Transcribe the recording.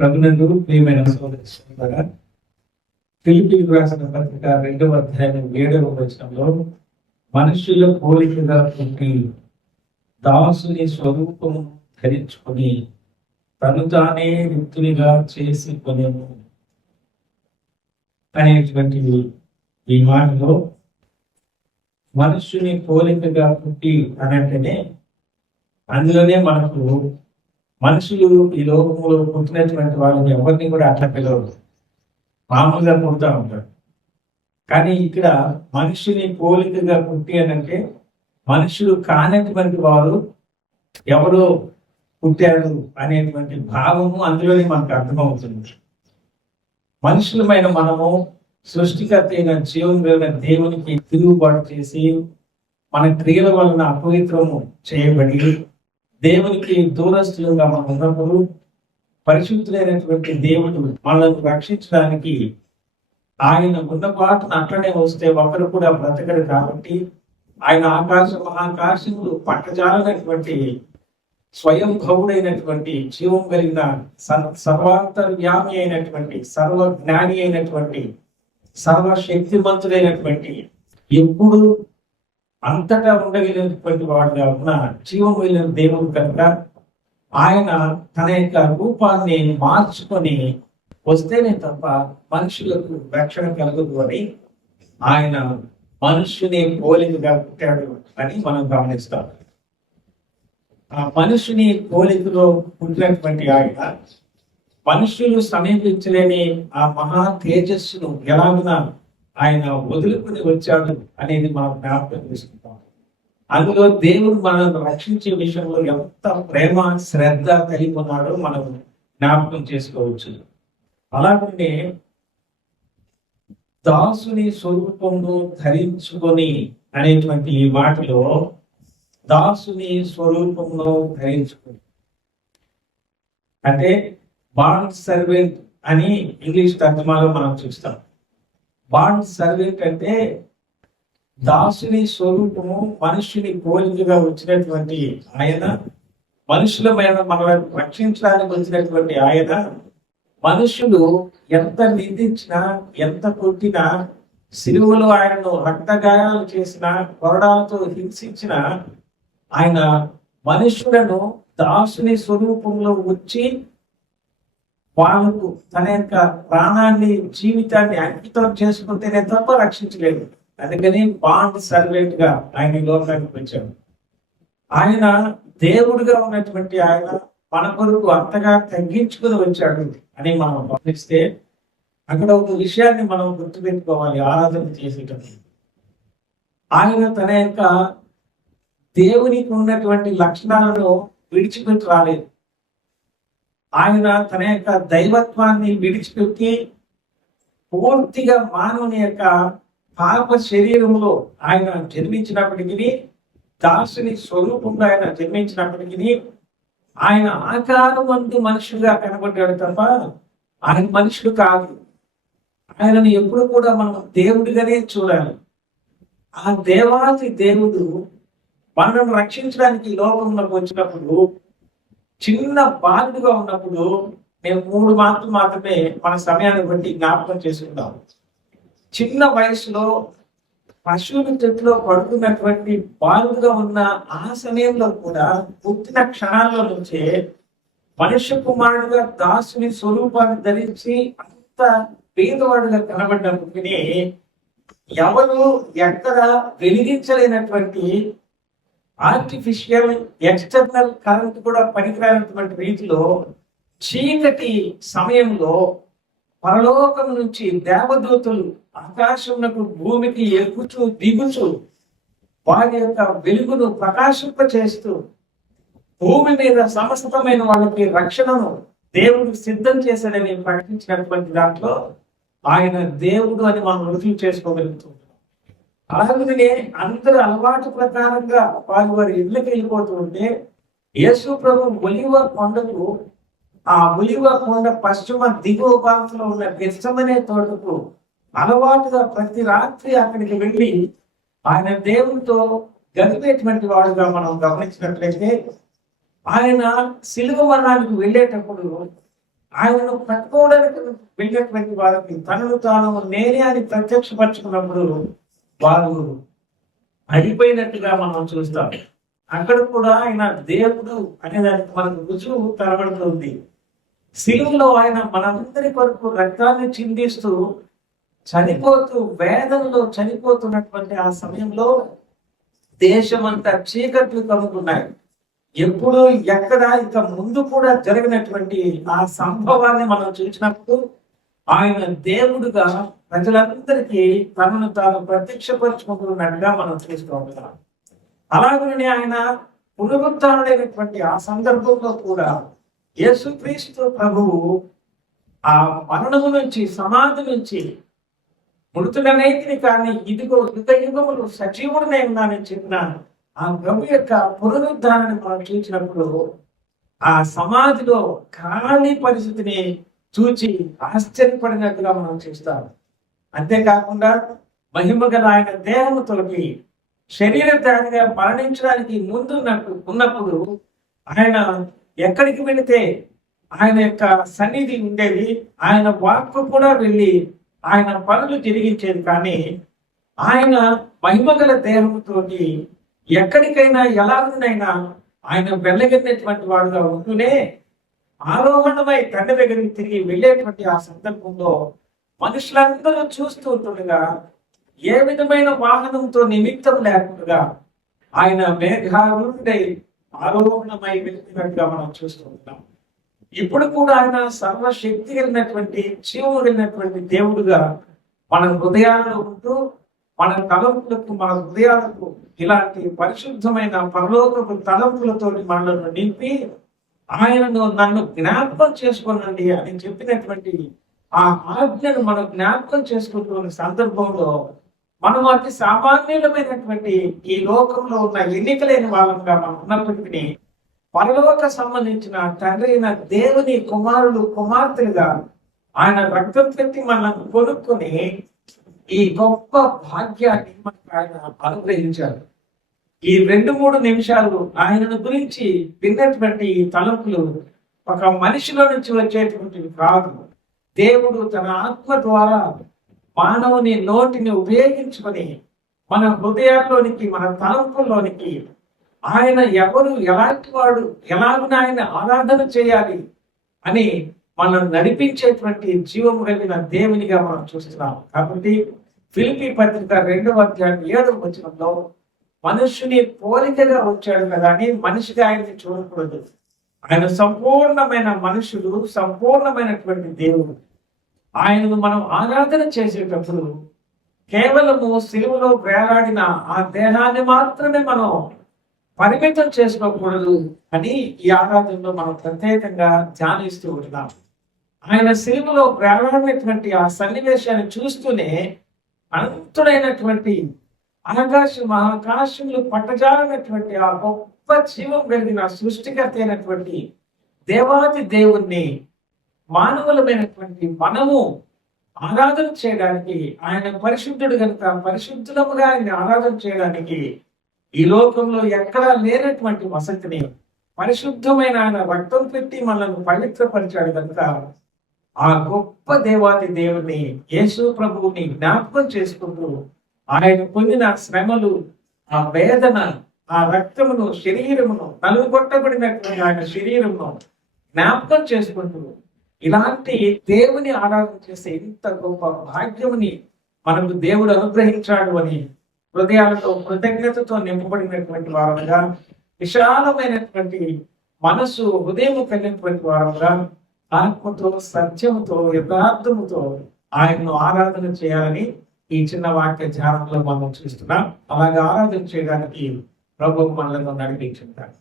ప్రభునందు ప్రియమైన సోదరులారా, ఫిలిప్పీయులకు రాసిన పత్రిక 2వ అధ్యాయం 7వ వచనంలో మనుషుల పోలికగా పుట్టి దాసుని స్వరూపము ధరించుకొని తను తానే రిక్తునిగా చేసుకొనెను అనేటువంటి ఈ మాటలో మనుషుని పోలికగా పుట్టి అనంటేనే అందులోనే మనకు మనుషులు ఈ లోకంలో పుట్టినటువంటి వాళ్ళని ఎవరిని కూడా అట్లా పిలవరు, మామూలుగా పుడతా ఉంటారు. కానీ ఇక్కడ మనుషుని పోలికగా పుట్టి అనంటే మనుషులు కానటువంటి వారు ఎవరో పుట్టారు అనేటువంటి భావము అందులోనే మనకు అర్థమవుతుంది. మనుషులమైన మనము సృష్టికర్త అయిన జీవన దేవునికి తిరుగుబాటు చేసి మన క్రియల వలన అపవిత్రము చేయబడి దేవునికి దూరస్తులుగా మనం ఉన్నప్పుడు పరిశుద్ధులైనటువంటి దేవుడు మనల్ని రక్షించడానికి ఆయన ఉన్నపాటును అట్లనే వస్తే ఒకరు కూడా బ్రతకడు. కాబట్టి ఆయన మహాకాశములు పట్టజాలైనటువంటి స్వయం భవుడైనటువంటి జీవం కలిగిన సర్వాంతర్యామి అయినటువంటి సర్వజ్ఞాని అయినటువంటి సర్వశక్తిమంతుడైనటువంటి ఎప్పుడు అంతటా ఉండగలిగినటువంటి వాడుగా ఉన్న జీవం వెళ్ళిన దేవుడు కనుక ఆయన తన యొక్క రూపాన్ని మార్చుకొని వస్తేనే తప్ప మనుషులకు రక్షణ కలగదు అని ఆయన మనుషుని పోలికగా పుట్టాడు అని మనం గమనిస్తాం. ఆ మనుషుని పోలికలో పుట్టినటువంటి ఆయన మనుషులు సమీపించలేని ఆ మహా తేజస్సును ఎలాగున ఆయన వదులుకుని వచ్చాడు అనేది మనం జ్ఞాపకం చేసుకుంటాం. అందులో దేవుడు మనల్ని రక్షించే విషయంలో ఎంత ప్రేమ శ్రద్ధ కలిగి ఉన్నాడో మనం జ్ఞాపకం చేసుకోవచ్చు. అలాగే దాసుని స్వరూపంలో ధరించుకొని అనేటువంటి ఈ మాటలో దాసుని స్వరూపంలో ధరించుకొని అంటే బాండ్ సర్వెంట్ అని ఇంగ్లీష్ తర్జుమాలో మనం చూస్తాం. బాండ్ సర్వెంట్ అంటే దాసుని స్వరూపము మనుషుని పోలికగా వచ్చినటువంటి ఆయన, మనుషులమైన మనల్ని రక్షించడానికి వచ్చినటువంటి ఆయన మనుషులు ఎంత నిందించినా ఎంత కొట్టినా సిలువలో ఆయనను రక్తగాయాలు చేసిన కొరడాలతో హింసించిన ఆయన మనుషులను దాసుని స్వరూపంలో వచ్చి వాళ్ళకు తన యొక్క ప్రాణాన్ని జీవితాన్ని అంకితం చేసుకుంటేనే తప్ప రక్షించలేదు. అందుకని బాండ్ సర్వెంట్ గా ఆయన లోకానికి వచ్చాడు. ఆయన దేవుడిగా ఉన్నటువంటి ఆయన మన కొరకు అంతగా తగ్గించుకుని వచ్చాడు అని మనం గమనిస్తే అక్కడ ఒక విషయాన్ని మనం గుర్తుపెట్టుకోవాలి. ఆరాధన చేసేటప్పుడు ఆయన తన యొక్క దేవునికి ఉన్నటువంటి లక్షణాలను విడిచిపెట్టి రాలేదు. ఆయన తన యొక్క దైవత్వాన్ని విడిచిపెట్టి పూర్తిగా మానవుని యొక్క పాప శరీరంలో ఆయన జన్మించినప్పటికీ, దాసుని స్వరూపంలో ఆయన జన్మించినప్పటికీ ఆయన ఆకారమందు మనుషులుగా కనబడ్డాడు తప్ప ఆయన మనుషులు కాదు. ఆయనను ఎప్పుడు కూడా మనం దేవుడిగానే చూడాలి. ఆ దేవాది దేవుడు మనల్ని రక్షించడానికి లోకంలోకి వచ్చినప్పుడు చిన్న బాలుడుగా ఉన్నప్పుడు మేము 3 మాటలు మాత్రమే మన సమయాన్ని బట్టి జ్ఞాపకం చేసుకుంటాం. చిన్న వయసులో పశువుల చెట్టులో పడుతున్నటువంటి బాలుడుగా ఉన్న ఆ సమయంలో కూడా పుట్టిన క్షణాల్లో నుంచే మనుష్య కుమారుడుగా దాసుని స్వరూపాన్ని ధరించి అంత పేదవాడుగా కనబడినప్పటికీ ఎవరు ఎక్కడ వెలిగించలేనటువంటి ఆర్టిఫిషియల్ ఎక్స్టర్నల్ కరెంట్ కూడా పనికిరానటువంటి రీతిలో చీకటి సమయంలో పరలోకం నుంచి దేవదూతలు ఆకాశమునకు భూమికి ఎక్కుచూ దిగుచూ వారి యొక్క వెలుగును ప్రకాశింప చేస్తూ భూమి మీద సమస్తమైన వాళ్ళకి రక్షణను దేవుడు సిద్ధం చేశాడని ప్రకటించినటువంటి దాంట్లో ఆయన దేవుడు అని మనం రుజువు చేసుకోగలుగుతున్నాం. అలాగే అందరూ అలవాటు ప్రకారంగా వారి ఇళ్ళకి వెళ్ళిపోతూ ఉంటే యేసు ప్రభు ఒలివ కొండకు, ఆ ఒలివ కొండ పశ్చిమ దిగువ భాగంలో ఉన్న గెత్సెమనే తోటకు అలవాటుగా ప్రతి రాత్రి అక్కడికి వెళ్ళి ఆయన దేవునితో గడిపేటువంటి వాడుగా మనం గమనించినట్లయితే ఆయన సిలువ మరణానికి వెళ్ళేటప్పుడు ఆయనను పట్టుకోవడానికి వెళ్ళినటువంటి వారికి తనను తాను నేనే అని ప్రత్యక్షపరచుకున్నప్పుడు వారు అయిపోయినట్టుగా మనం చూస్తాం. అక్కడ కూడా ఆయన దేవుడు అనే దానికి మనకు రుజువు కనబడుతుంది. శిలువలో ఆయన మనందరి కొరకు రక్తాన్ని చిందిస్తూ చనిపోతూ వేదనలో చనిపోతున్నటువంటి ఆ సమయంలో దేశమంతా చీకట్లు కమ్ముకున్నాయి. ఎప్పుడు ఎక్కడ ఇక ముందు కూడా జరిగినటువంటి ఆ సంభవాన్ని మనం చూసినప్పుడు ఆయన దేవుడుగా ప్రజలందరికీ తనను తాను ప్రత్యక్షపరుచుకుంటున్నట్టుగా మనం చూస్తూ ఉంటాం. అలాగనే ఆయన పునరుద్ధరణైనటువంటి ఆ సందర్భంలో కూడా యేసుక్రీస్తు ప్రభువు ఆ మరణము నుంచి సమాధి నుంచి మృతుడనైతిని కానీ ఇదిగో యుగ యుగములు సజీవుడనే ఉన్నానని చెప్పిన ఆ ప్రభు యొక్క పునరుద్ధానాన్ని మనం చూసినప్పుడు ఆ సమాధిలో ఖాళీ పరిస్థితిని చూచి ఆశ్చర్యపడినట్టుగా మనం చూస్తాం. అంతేకాకుండా మహిమ గల ఆయన దేహము తొలగి శరీరధారిగా మరణించడానికి ఉన్నప్పుడు ఆయన ఎక్కడికి వెళితే ఆయన యొక్క సన్నిధి ఉండేది, ఆయన వాక్కు కూడా వెళ్ళి ఆయన పనులు జరిగించేది. కానీ ఆయన మహిమగల దేహముతోటి ఎక్కడికైనా ఎలాగునైనా ఆయన వెళ్ళగలిగినటువంటి వాడుగా ఉంటూనే ఆరోహణమై తండ్రి దగ్గరికి తిరిగి వెళ్ళేటువంటి ఆ సందర్భంలో మనుషులందరూ చూస్తూ ఉంటుండగా ఏ విధమైన వాహనంతో నిమిత్తం లేకుండా ఆయన మేఘారుడై ఆరోహణమై వెళ్తున్నట్టుగా మనం చూస్తూ ఉంటాం. ఇప్పుడు కూడా ఆయన సర్వశక్తి కలిగినటువంటి జీవము కలిగినటువంటి దేవుడుగా మన హృదయాల్లో ఉంటూ మన తలంపులకు మన హృదయాలకు ఇలాంటి పరిశుద్ధమైన పరలోకపు తలంపులతో మనలను నింపి ఆయనను నన్ను జ్ఞాపకం చేసుకోనండి అని చెప్పినటువంటి ఆ ఆజ్ఞను మనం జ్ఞాపకం చేసుకుంటున్న సందర్భంలో మనం అతి సామాన్యులమైనటువంటి ఈ లోకంలో ఉన్న ఎన్నికలేని వాళ్ళంగా మనం ఉన్నప్పటికీ పరలోక సంబంధించిన తండ్రి అయిన దేవుని కుమారులు కుమార్తెలుగా ఆయన రక్తం పెట్టి మనల్ని కొనుక్కొని ఈ గొప్ప భాగ్యాన్ని మనకు ఆయన అనుగ్రహించారు. ఈ 2-3 నిమిషాలు ఆయనను గురించి విన్నటువంటి తలంపులు ఒక మనిషిలో నుంచి వచ్చేటువంటివి కాదు. దేవుడు తన ఆత్మ ద్వారా మానవుని నోటిని ఉపయోగించుకొని మన హృదయాల్లోనికి మన తలంపుల్లోనికి ఆయన ఎవరు, ఎలాంటి వాడు, ఎలాగున ఆయన ఆరాధన చేయాలి అని మనం నడిపించేటువంటి జీవము కలిగిన దేవునిగా మనం చూస్తున్నాం. కాబట్టి ఫిలిప్పీ పత్రిక 2వ అధ్యాయం 7వ వచనంలో మనుషుని పోలికగా వచ్చాడు కదా అని మనిషిగా ఆయన్ని చూడకూడదు. ఆయన సంపూర్ణమైన మనుషుడు, సంపూర్ణమైనటువంటి దేవుడు. ఆయనను మనం ఆరాధన చేసేటప్పుడు కేవలము సిలువలో వేలాడిన ఆ దేహాన్ని మాత్రమే మనం పరిమితం చేసుకోకూడదు అని ఈ ఆరాధనలో మనం ప్రత్యేకంగా ధ్యానిస్తూ ఉంటున్నాం. ఆయన సిలువలో వేలాడినటువంటి ఆ సన్నివేశాన్ని చూస్తూనే అనంతుడైనటువంటి మహాకాశములు పట్టజాలైనటువంటి ఆ గొప్ప జీవం కలిగిన సృష్టికర్త అయినటువంటి దేవాది దేవుణ్ణి మానవులమైనటువంటి మనము ఆరాధన చేయడానికి, ఆయన పరిశుద్ధుడు కనుక పరిశుద్ధులముగా ఆయన ఆరాధన చేయడానికి ఈ లోకంలో ఎక్కడా లేనటువంటి వసతిని పరిశుద్ధమైన ఆయన రక్తం పెట్టి మనల్ని పవిత్రపరిచాడు కనుక ఆ గొప్ప దేవాది దేవుని యేసు ప్రభువుని జ్ఞాపకం చేసుకుంటూ ఆయన పొందిన శ్రమలు, ఆ వేదన, ఆ రక్తమును, శరీరమును, నలుగొట్టబడినటువంటి ఆయన శరీరమును జ్ఞాపకం చేసుకుంటూ ఇలాంటి దేవుని ఆరాధన చేసే ఇంత గొప్ప భాగ్యముని మనకు దేవుడు అనుగ్రహించాడు అని హృదయాలతో కృతజ్ఞతతో నింపబడినటువంటి వారముగా, విశాలమైనటువంటి మనసు హృదయం కలిగినటువంటి వారముగా, ఆత్మతో సత్యముతో యథార్థముతో ఆయన్ను ఆరాధన చేయాలని ఈ చిన్న వాక్య ధ్యానంలో మనం చూస్తున్నాం. అలాగే ఆరాధన చేయడానికి ప్రభువు మనలను నడిపించుంటారు.